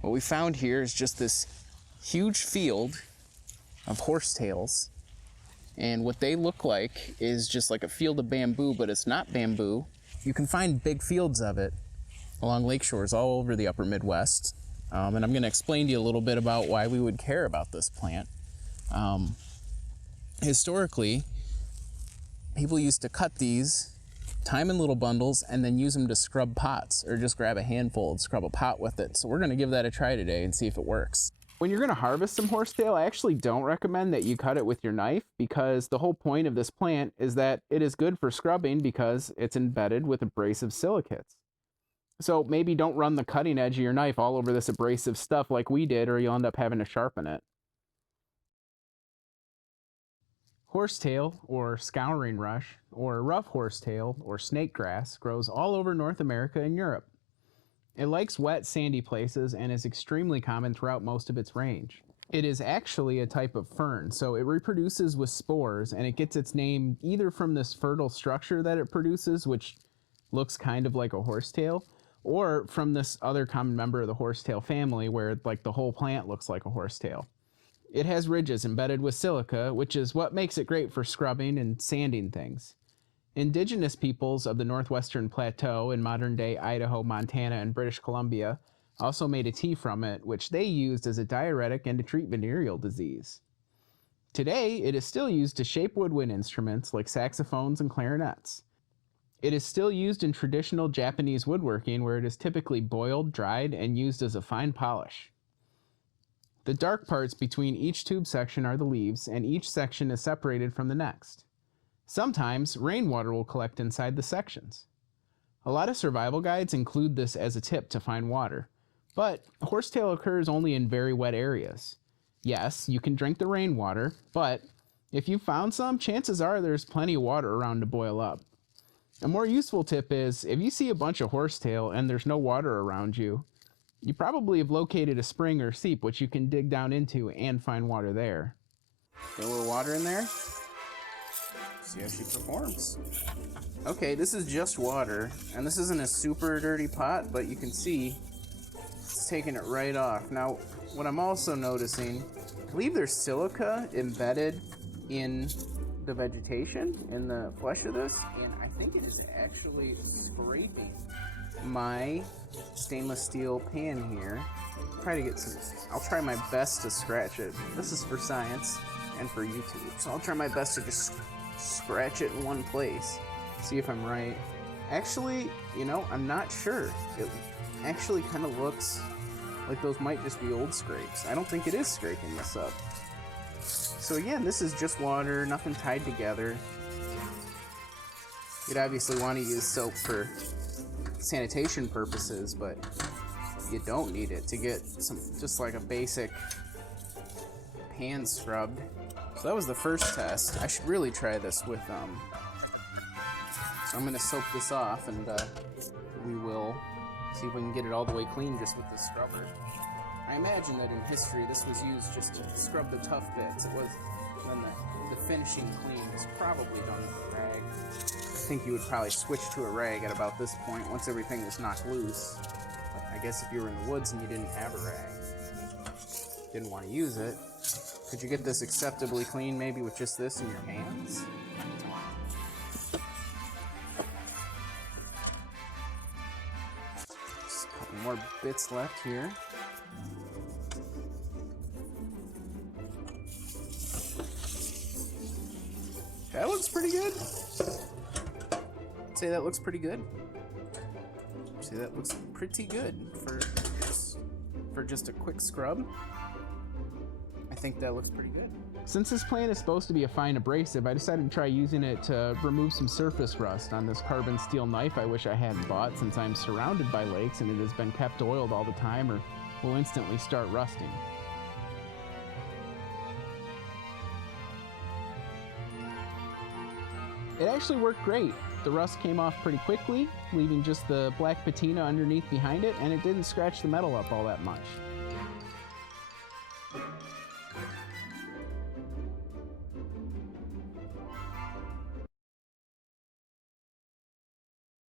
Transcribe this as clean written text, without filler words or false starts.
What we found here is just this huge field of horsetails. And what they look like is just like a field of bamboo, but it's not bamboo. You can find big fields of it along lake shores all over the upper Midwest. And I'm going to explain to you a little bit about why we would care about this plant. Historically, people used to cut these, tie them in little bundles, and then use them to scrub pots, or just grab a handful and scrub a pot with it. So we're going to give that a try today and see if it works. When you're going to harvest some horsetail, I actually don't recommend that you cut it with your knife, because the whole point of this plant is that it is good for scrubbing because it's embedded with abrasive silicates. So maybe don't run the cutting edge of your knife all over this abrasive stuff like we did, or you'll end up having to sharpen it. Horsetail, or scouring rush, or rough horsetail, or snakegrass, grows all over North America and Europe. It likes wet, sandy places and is extremely common throughout most of its range. It is actually a type of fern, so it reproduces with spores, and it gets its name either from this fertile structure that it produces, which looks kind of like a horsetail, or from this other common member of the horsetail family where like the whole plant looks like a horsetail. It has ridges embedded with silica, which is what makes it great for scrubbing and sanding things. Indigenous peoples of the northwestern plateau in modern-day Idaho, Montana, and British Columbia also made a tea from it, which they used as a diuretic and to treat venereal disease. Today, it is still used to shape woodwind instruments like saxophones and clarinets. It is still used in traditional Japanese woodworking, where it is typically boiled, dried, and used as a fine polish. The dark parts between each tube section are the leaves, and each section is separated from the next. Sometimes, rainwater will collect inside the sections. A lot of survival guides include this as a tip to find water, but horsetail occurs only in very wet areas. Yes, you can drink the rainwater, but if you found some, chances are there's plenty of water around to boil up. A more useful tip is, if you see a bunch of horsetail and there's no water around you, you probably have located a spring or seep which you can dig down into and find water there. Get a little water in there. See how she performs. Okay, this is just water, and this isn't a super dirty pot, but you can see it's taking it right off. Now, what I'm also noticing, I believe there's silica embedded in the vegetation, in the flesh of this, and I think it is actually scraping my stainless steel pan here. I'll try my best to scratch it. This is for science and for YouTube, so I'll try my best to just scratch it in one place, see if I'm right. Actually, I'm not sure. It actually kind of looks like those might just be old scrapes. I don't think it is scraping this up. So again, this is just water, nothing tied together. You'd obviously want to use soap for sanitation purposes, but you don't need it to get just like a basic pan scrubbed. So that was the first test. I should really try this with, so I'm gonna soak this off, and we will see if we can get it all the way clean just with the scrubber. I imagine that in history this was used just to scrub the tough bits. It was when the finishing clean was probably done with a rag. I think you would probably switch to a rag at about this point once everything was knocked loose. But I guess if you were in the woods and you didn't have a rag, didn't want to use it, could you get this acceptably clean maybe with just this in your hands? Just a couple more bits left here. That looks pretty good. I'd say that looks pretty good. I'd say that looks pretty good for just a quick scrub. I think that looks pretty good. Since this plant is supposed to be a fine abrasive, I decided to try using it to remove some surface rust on this carbon steel knife I wish I hadn't bought, since I'm surrounded by lakes and it has been kept oiled all the time or will instantly start rusting. It actually worked great. The rust came off pretty quickly, leaving just the black patina underneath behind it, and it didn't scratch the metal up all that much.